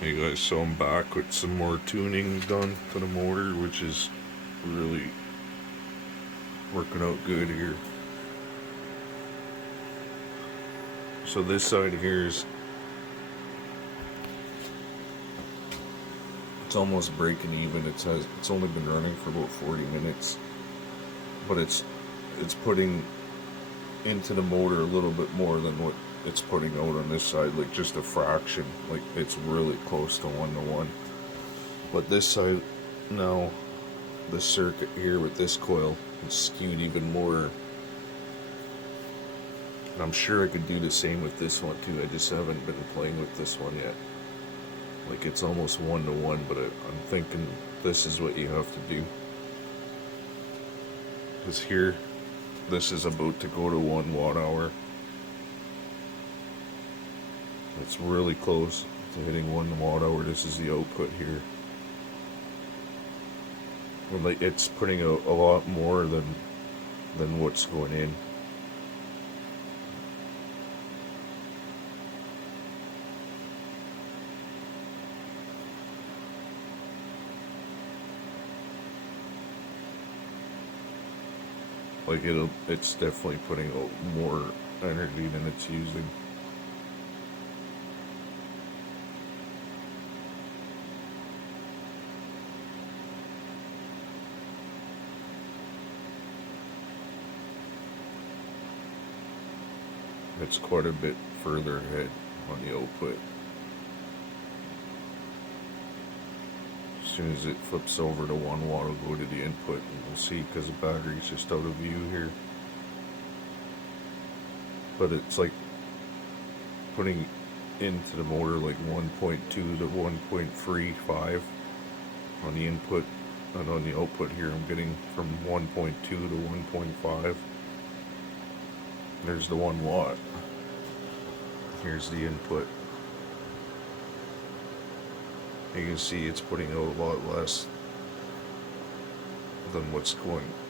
Hey guys, so I'm back with some more tuning done to the motor, which is really working out good here. So this side here is, it's almost breaking even. It's only been running for about 40 minutes, but it's putting into the motor a little bit more than what it's putting out on this side, like just a fraction. Like it's really close to 1 to 1. But this side now, the circuit here with this coil is skewed even more. And I'm sure I could do the same with this one too. I just haven't been playing with this one yet. Like it's almost 1 to 1, but I'm thinking this is what you have to do. Because here, this is about to go to 1 watt-hour. It's really close to hitting 1 watt-hour. This is the output here. And like it's putting a lot more than what's going in. Like it's definitely putting out more energy than it's using. It's quite a bit further ahead on the output. As soon as it flips over to 1 watt, it'll go to the input, and we'll see, because the battery's just out of view here. But it's like putting into the motor like 1.2 to 1.35 on the input, and on the output here I'm getting from 1.2 to 1.5. There's the 1 watt. Here's the input. You can see it's putting out a lot less than what's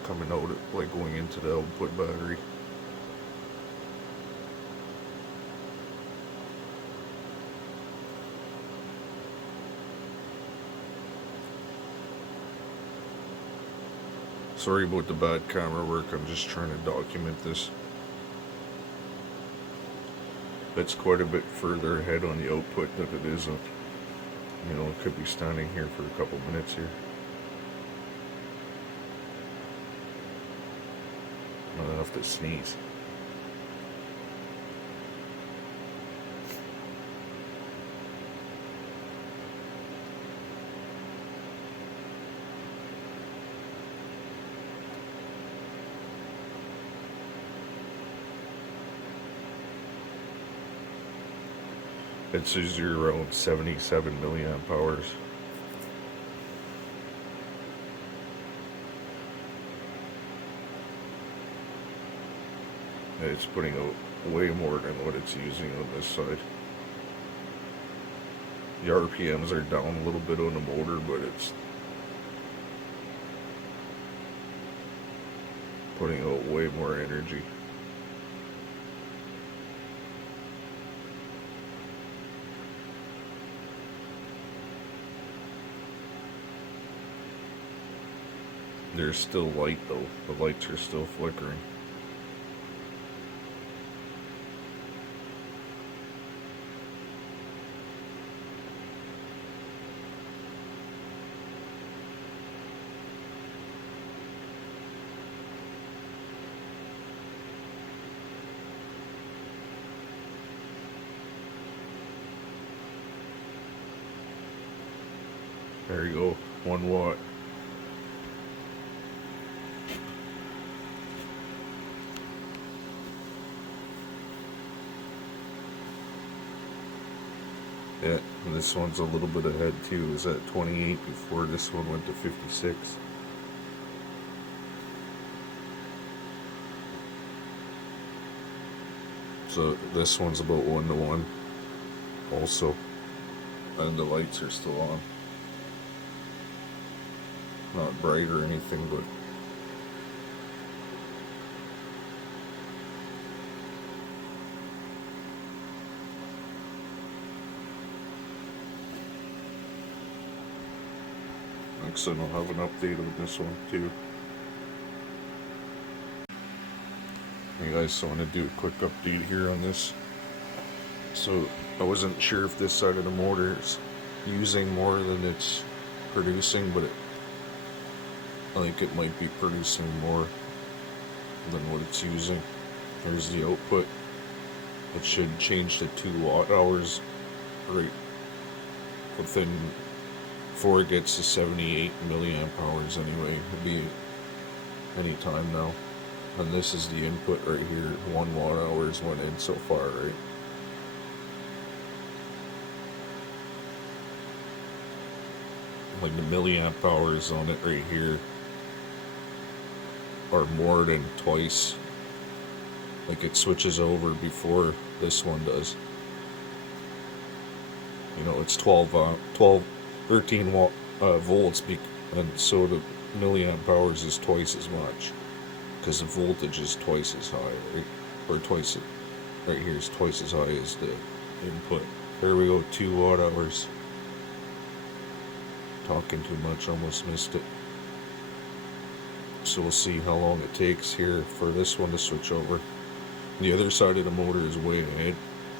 coming out, like going into the output battery. Sorry about the bad camera work, I'm just trying to document this. It's quite a bit further ahead on the output than it is on, it could be standing here for a couple minutes here. I'll have to sneeze. It's usually around 77 milliamp hours. It's putting out way more than what it's using on this side. The RPMs are down a little bit on the motor, but it's putting out way more energy. There's still light though. The lights are still flickering. There you go, 1 watt. Yeah, and this one's a little bit ahead too. It was at 28 before this one went to 56. So this one's about 1 to 1 also. And the lights are still on. Not bright or anything, but electronics, and I'll have an update on this one too. Hey guys, so I want to do a quick update here on this. So I wasn't sure if this side of the motor is using more than it's producing, but I think it might be producing more than what it's using. Here's the output. It should change to 2 watt hours right within, before it gets to 78 milliamp hours anyway. It'll be any time now. And this is the input right here. 1 watt hours went in so far, right? Like the milliamp hours on it right here are more than twice. Like it switches over before this one does. You know, it's 13 volts, and so the milliamp hours is twice as much, because the voltage is twice as high, right? Or twice, right here is twice as high as the input. There we go, 2 watt hours. Talking too much, almost missed it. So we'll see how long it takes here for this one to switch over. The other side of the motor is way ahead.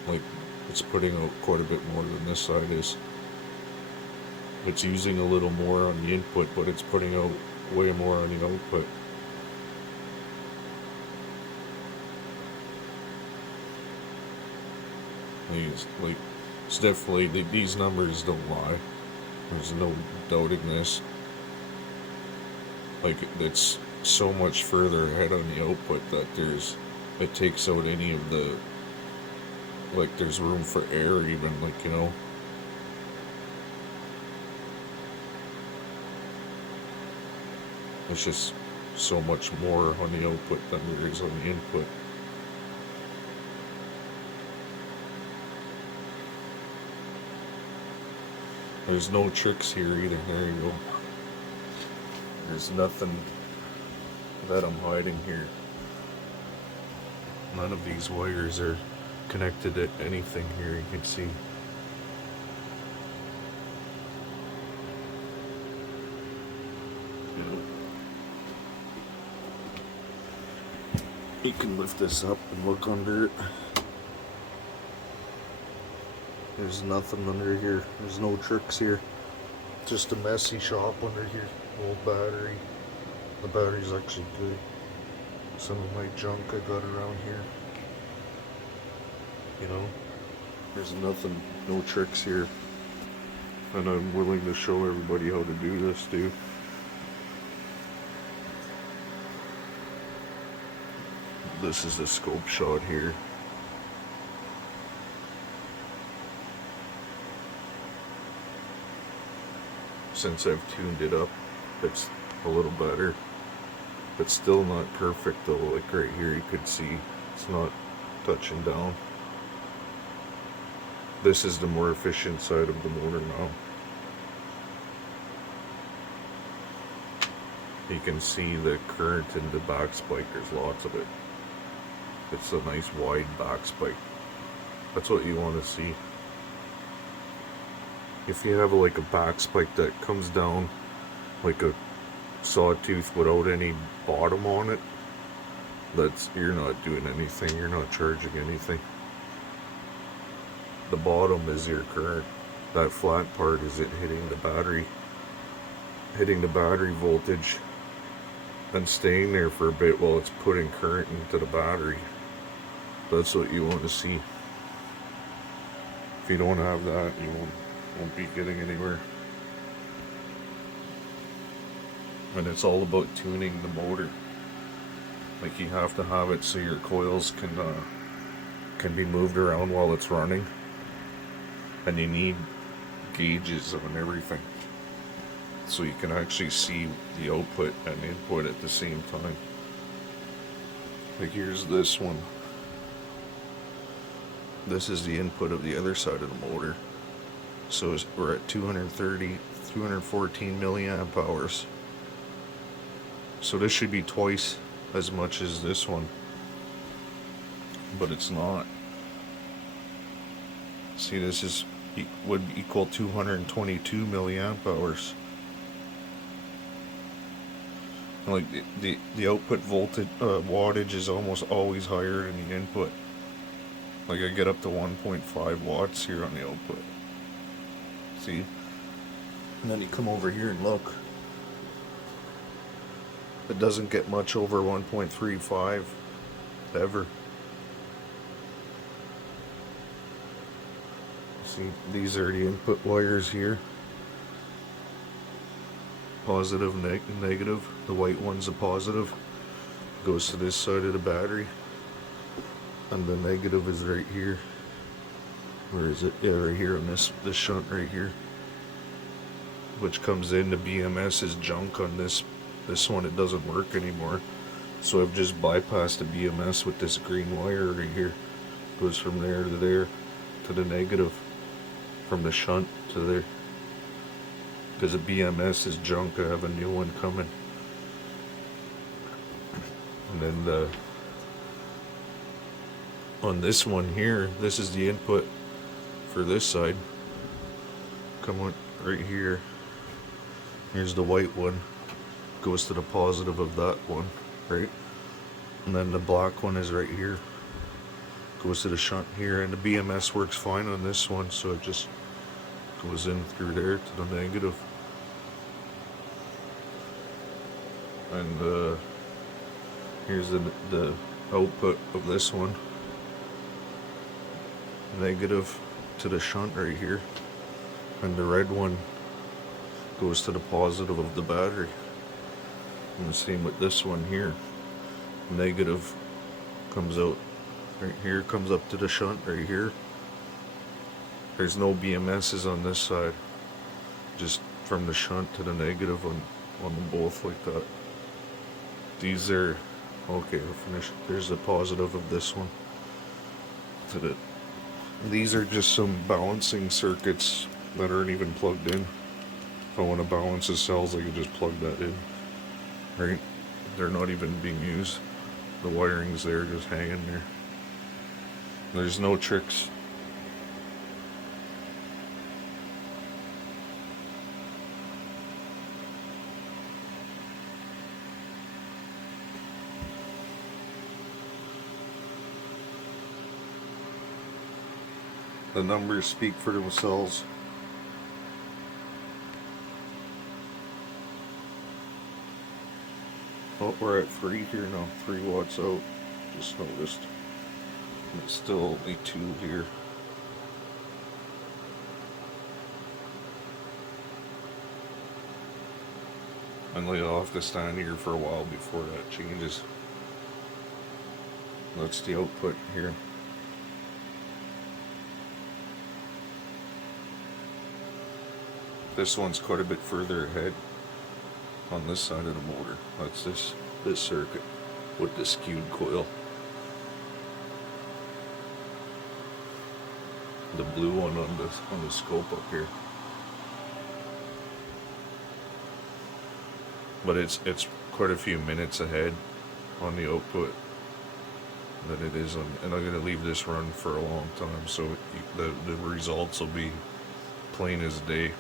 Like, it's putting out quite a bit more than this side is. It's using a little more on the input, but it's putting out way more on the output. It's definitely, these numbers don't lie. There's no doubting this. Like, it's so much further ahead on the output that it takes out any of the, like, there's room for air even, like, you know. It's just so much more on the output than there is on the input. There's no tricks here either. There you go. There's nothing that I'm hiding here. None of these wires are connected to anything here, you can see. You can lift this up and look under it. There's nothing under here. There's no tricks here. Just a messy shop under here. Old battery. The battery's actually good. Some of my junk I got around here. You know, there's nothing, no tricks here. And I'm willing to show everybody how to do this too. This is the scope shot here. Since I've tuned it up, it's a little better. But still not perfect though. Like right here you could see it's not touching down. This is the more efficient side of the motor now. You can see the current in the back spike, there's lots of it. It's a nice wide back spike. That's what you want to see. If you have like a back spike that comes down like a sawtooth without any bottom on it, you're not doing anything, you're not charging anything. The bottom is your current. That flat part is it hitting the battery voltage and staying there for a bit while it's putting current into the battery. That's what you want to see. If you don't have that, you won't be getting anywhere. And it's all about tuning the motor. Like, you have to have it so your coils can be moved around while it's running. And you need gauges on everything, so you can actually see the output and input at the same time. Like, here's this one. This is the input of the other side of the motor. So we're at 214 milliamp hours. So this should be twice as much as this one, but it's not. See, this would equal 222 milliamp hours. Like the output voltage wattage is almost always higher than the input. Like I get up to 1.5 watts here on the output. See? And then you come over here and look. It doesn't get much over 1.35 ever. See, these are the input wires here. Positive, negative. The white one's a positive. Goes to this side of the battery. And the negative is right here. Where is it? Yeah, right here on this shunt right here. Which comes in, the BMS is junk on this one. It doesn't work anymore. So I've just bypassed the BMS with this green wire right here. Goes from there to there to the negative. From the shunt to there. Because the BMS is junk, I have a new one coming. And then on this one here, this is the input for this side. Come on, right here. Here's the white one. Goes to the positive of that one, right? And then the black one is right here. Goes to the shunt here, and the BMS works fine on this one, so it just goes in through there to the negative. And here's the output of this one. Negative to the shunt right here. And the red one goes to the positive of the battery. And the same with this one here. Negative comes out right here, comes up to the shunt right here. There's no BMSs on this side. Just from the shunt to the negative on them both like that. These are, okay, I'll finish. There's the positive of this one. These are just some balancing circuits that aren't even plugged in. If I want to balance the cells, I can just plug that in. Right? They're not even being used. The wiring's there, just hanging there. There's no tricks. The numbers speak for themselves. Oh, we're at 3 here now. 3 watts out. Just noticed. It's still only 2 here. And I'll have to stand here for a while before that changes. That's the output here. This one's quite a bit further ahead on this side of the motor. That's this circuit with the skewed coil. The blue one on the scope up here. But it's quite a few minutes ahead on the output than it is on, and I'm going to leave this run for a long time, so the results will be plain as day.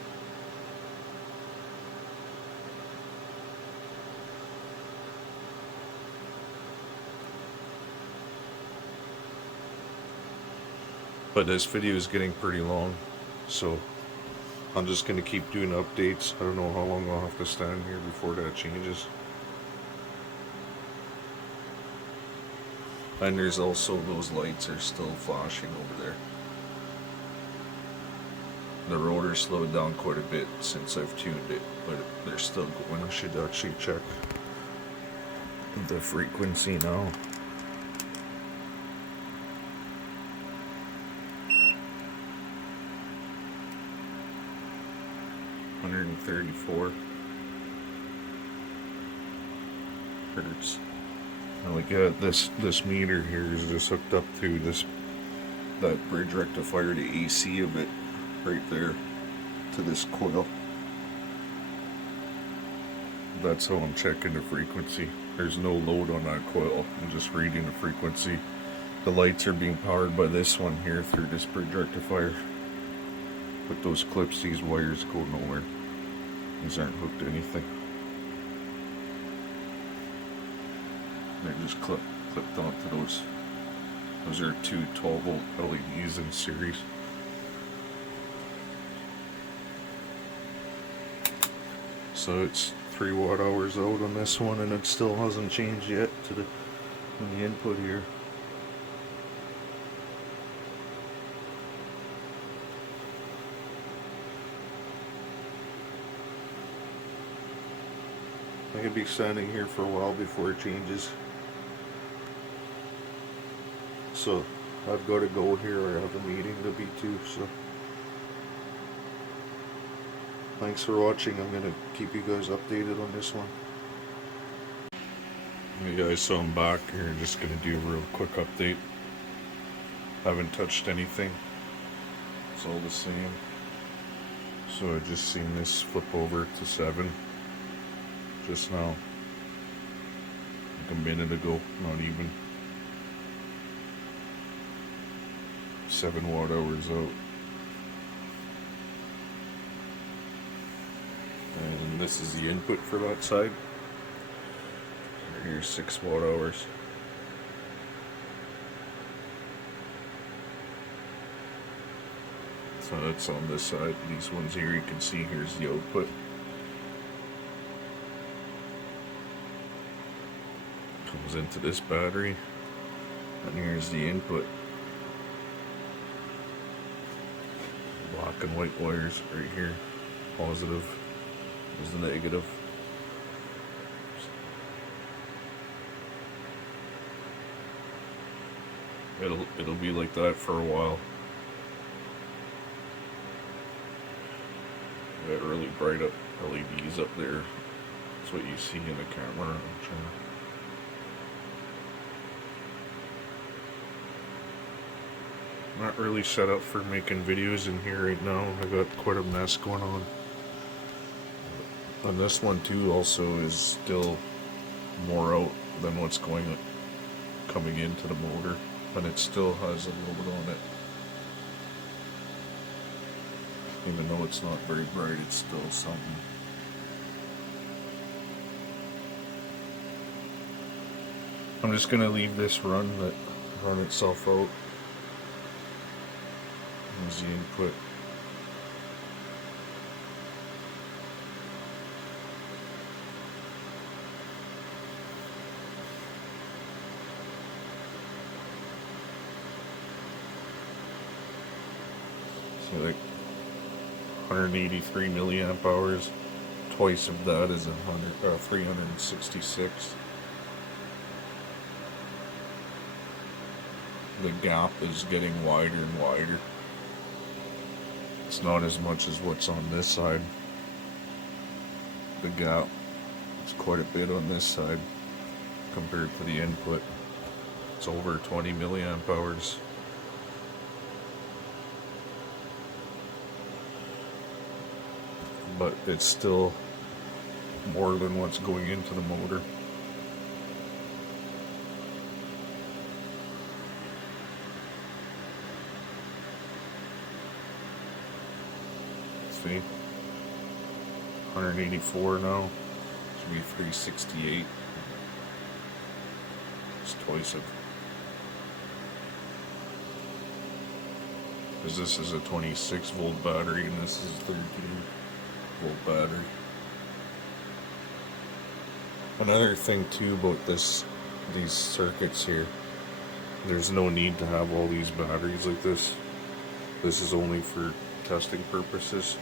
But this video is getting pretty long, so I'm just going to keep doing updates. I don't know how long I'll have to stand here before that changes. And there's also those lights are still flashing over there. The rotor slowed down quite a bit since I've tuned it, but they're still going. I should actually check the frequency now. 134 hertz. Now we got this meter here is just hooked up to that bridge rectifier, the AC of it, right there, to this coil. That's how I'm checking the frequency. There's no load on that coil. I'm just reading the frequency. The lights are being powered by this one here through this bridge rectifier. With those clips, these wires go nowhere. These aren't hooked to anything. They're just clipped onto those. Those are two 12-volt LEDs in series. So it's 3 watt hours out on this one, and it still hasn't changed yet to the input here. I could be standing here for a while before it changes. So I've got to go here. I have a meeting to be to. So thanks for watching. I'm going to keep you guys updated on this one. Hey guys, so I'm back here. Just going to do a real quick update. Haven't touched anything. It's all the same. So I just seen this flip over to 7 just now. Like a minute ago, not even. 7 watt hours out. And this is the input for that side. Here's 6 watt hours. So that's on this side. These ones here you can see, here's the output. Comes into this battery. And here's the input. Black and white wires right here. Positive is the negative. It'll be like that for a while. Got really bright up LEDs up there. That's what you see in the camera. Not really set up for making videos in here right now. I got quite a mess going on. And this one too also is still more out than what's coming into the motor, but it still has a little bit on it. Even though it's not very bright, it's still something. I'm just gonna leave this run itself out. There's the input. So like 183 milliamp hours. Twice of that is 366. The gap is getting wider and wider. It's not as much as what's on this side. The gap is quite a bit on this side compared to the input. It's over 20 milliamp hours. But it's still more than what's going into the motor. See, 184 now. Should be 368. It's twice of. Because this is a 26 volt battery and this is 13 volt battery. Another thing too about these circuits here, there's no need to have all these batteries like this. This is only for testing purposes.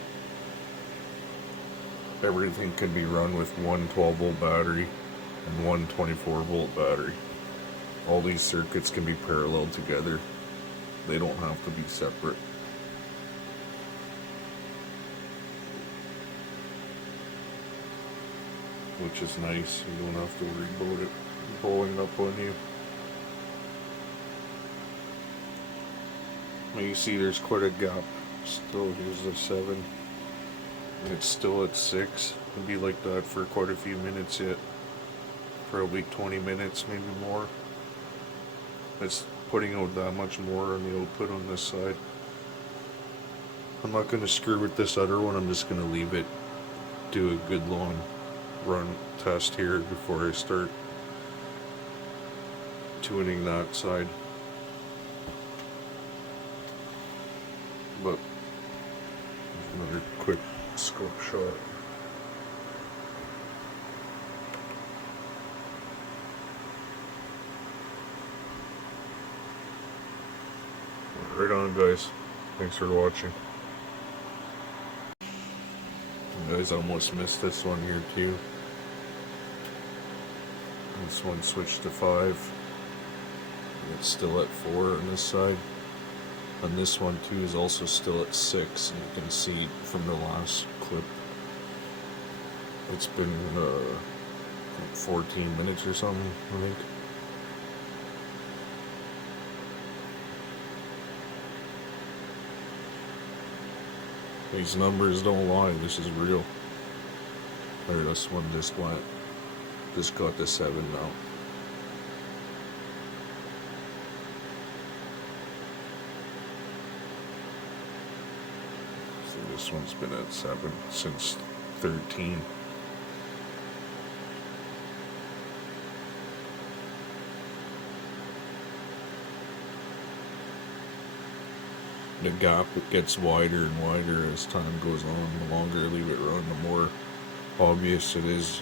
Everything can be run with one 12 volt battery and one 24 volt battery. All these circuits can be paralleled together. They don't have to be separate. Which is nice. You don't have to worry about it blowing up on you. Well, you see there's quite a gap. Still, here's the 7. And it's still at 6. It'll be like that for quite a few minutes yet. Probably 20 minutes, maybe more. It's putting out that much more on the output on this side. I'm not going to screw with this other one. I'm just going to leave it, do a good long run test here before I start tuning that side. But another quick scope shot. Right on, guys. Thanks for watching. Guys, I almost missed this one here too. This one switched to 5. It's still at 4 on this side. And this one too is also still at 6. And you can see from the last clip, it's been 14 minutes or something, I think. These numbers don't lie, this is real. There, this one just got to 7 now. So this one's been at 7 since 13. The gap gets wider and wider as time goes on. The longer I leave it run, the more obvious it is.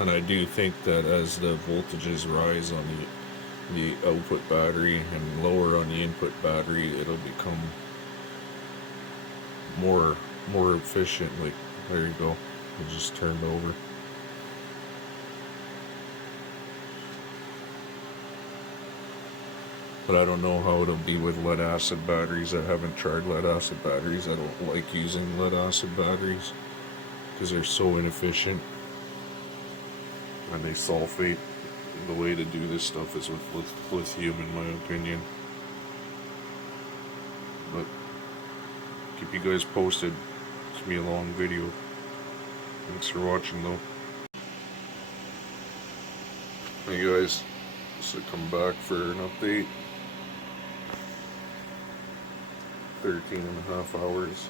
And I do think that as the voltages rise on the output battery and lower on the input battery, it'll become more efficient. Like, there you go, it just turned over. But I don't know how it'll be with lead acid batteries. I haven't tried lead acid batteries. I don't like using lead acid batteries because they're so inefficient. And they sulfate. The way to do this stuff is with lithium, in my opinion. But keep you guys posted. It's gonna be a long video. Thanks for watching though. Hey guys, so come back for an update. 13.5 hours.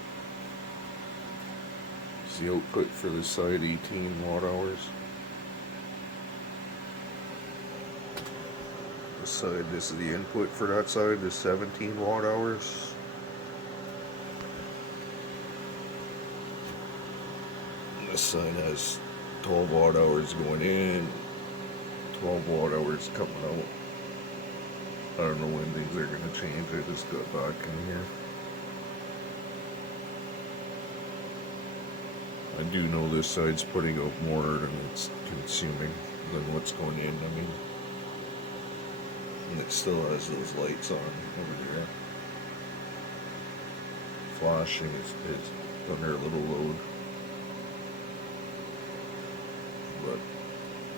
It's the output for this side, 18 watt hours. This side, this is the input for that side, is 17 watt hours. This side has 12 watt hours going in, 12 watt hours coming out. I don't know when things are going to change. I just got back in here. I do know this side's putting out more than it's consuming than what's going in. I mean, and it still has those lights on over there. Flashing is under a little load. But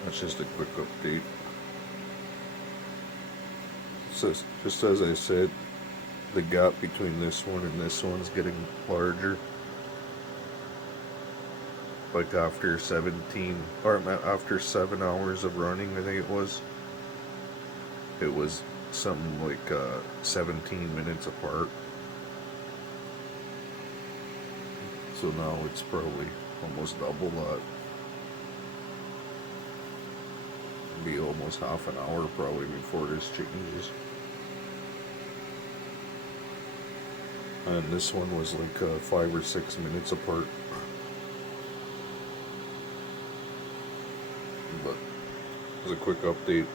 that's just a quick update. So, just as I said, the gap between this one and this one's getting larger. Like after 17, or after 7 hours of running, I think it was something like 17 minutes apart. So now it's probably almost double that. It'll be almost half an hour probably before this changes. And this one was like 5 or 6 minutes apart. But it was a quick update.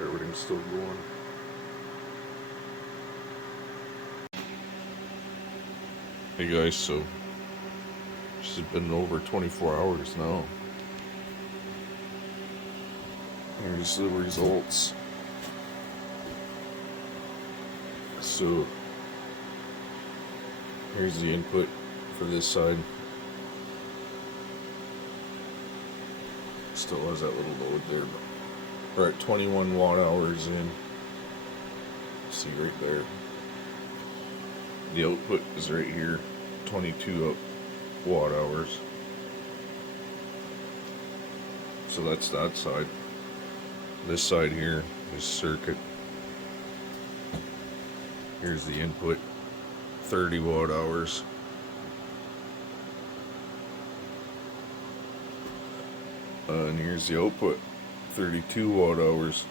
Everything's still going. Hey guys, so this has been over 24 hours now. Here's the results. So here's the input for this side. Still has that little load there, but we're at 21 watt hours in. See right there. The output is right here, 22 watt hours. So that's that side. This side here is circuit. Here's the input, 30 watt hours. And here's the output, 32 watt hours.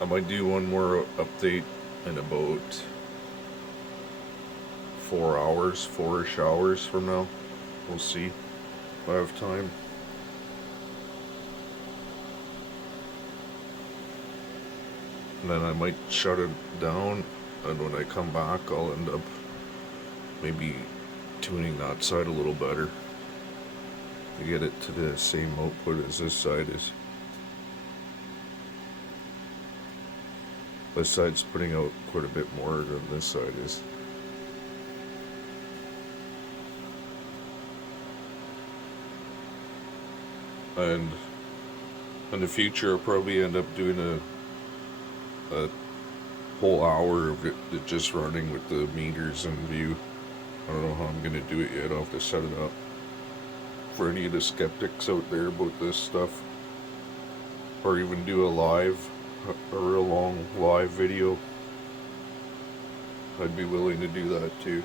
I might do one more update in about 4 hours, 4-ish hours from now. We'll see if I have time. And then I might shut it down, and when I come back I'll end up maybe tuning that side a little better to get it to the same output as this side is. This side's putting out quite a bit more than this side is. And in the future I'll probably end up doing a whole hour of it just running with the meters in view. I don't know how I'm gonna do it yet. I'll have to set it up. For any of the skeptics out there about this stuff, or even do a real long live video, I'd be willing to do that too.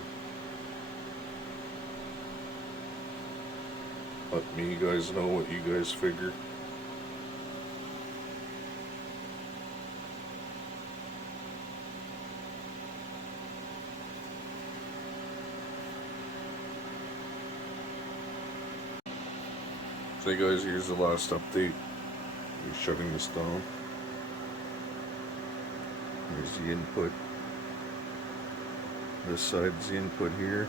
Let me guys know what you guys figure. So guys, here's the last update. We're shutting this down. Here's the input. This side's the input here.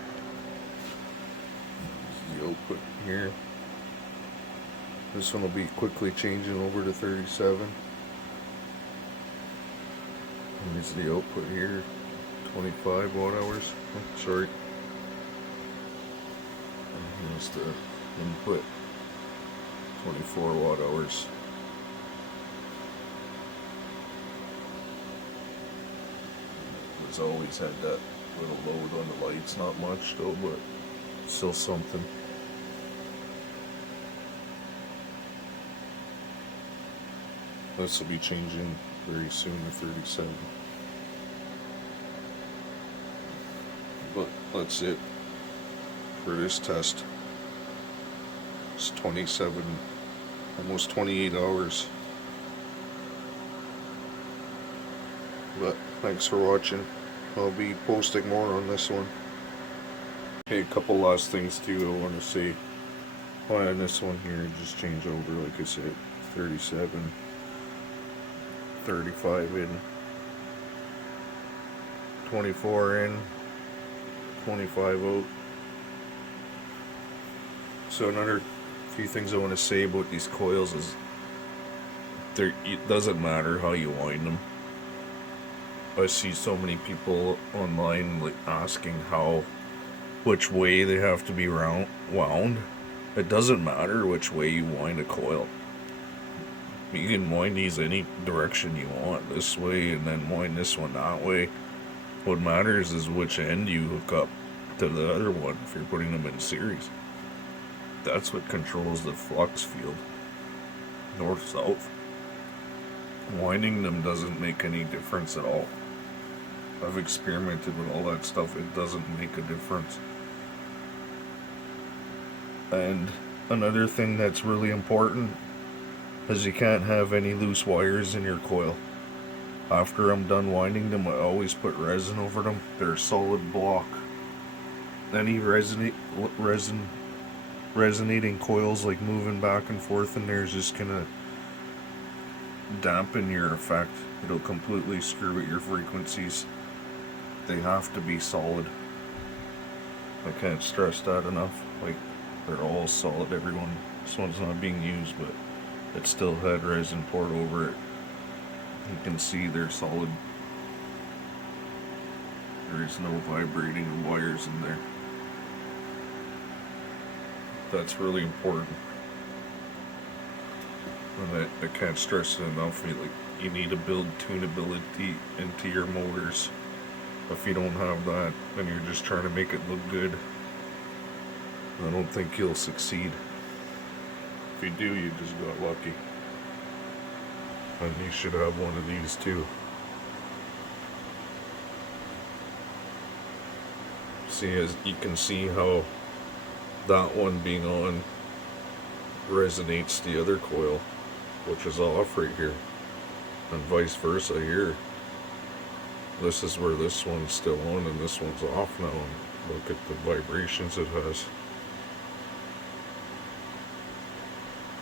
Here's the output here. This one will be quickly changing over to 37. And here's the output here. 25 watt hours. Oh, sorry. And here's the input. 24 watt hours. It's always had that little load on the lights, not much though, but still something. This will be changing very soon to 37. But that's it for this test. It's 27, almost 28 hours. But thanks for watching. I'll be posting more on this one. Okay, a couple last things too I want to say. On this one here, just change over, like I said, 37, 35 in, 24 in, 25 out. So another few things I want to say about these coils is it doesn't matter how you wind them. I see so many people online like asking which way they have to be wound. It doesn't matter which way you wind a coil. You can wind these any direction you want, this way and then wind this one that way. What matters is which end you hook up to the other one if you're putting them in series. That's what controls the flux field, north-south. Winding them doesn't make any difference at all. I've experimented with all that stuff, it doesn't make a difference. And another thing that's really important is you can't have any loose wires in your coil. After I'm done winding them, I always put resin over them. They're a solid block. Any resonating coils like moving back and forth in there is just gonna dampen your effect. It'll completely screw with your frequencies. They have to be solid. I can't stress that enough. Like, they're all solid. Everyone, this one's not being used, but it still had resin poured over it. You can see they're solid. There is no vibrating of wires in there. That's really important. And I can't stress it enough. you need to build tunability into your motors. If you don't have that, then you're just trying to make it look good. I don't think you'll succeed. If you do, you just got lucky. And you should have one of these too. See, as you can see how that one being on resonates the other coil, which is off right here, and vice versa here. This is where this one's still on and this one's off now, and look at the vibrations it has.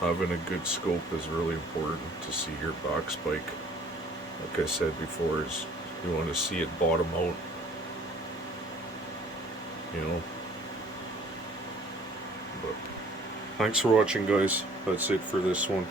Having a good scope is really important to see your back spike. Like I said before, is you want to see it bottom out, you know. But thanks for watching, guys. That's it for this one.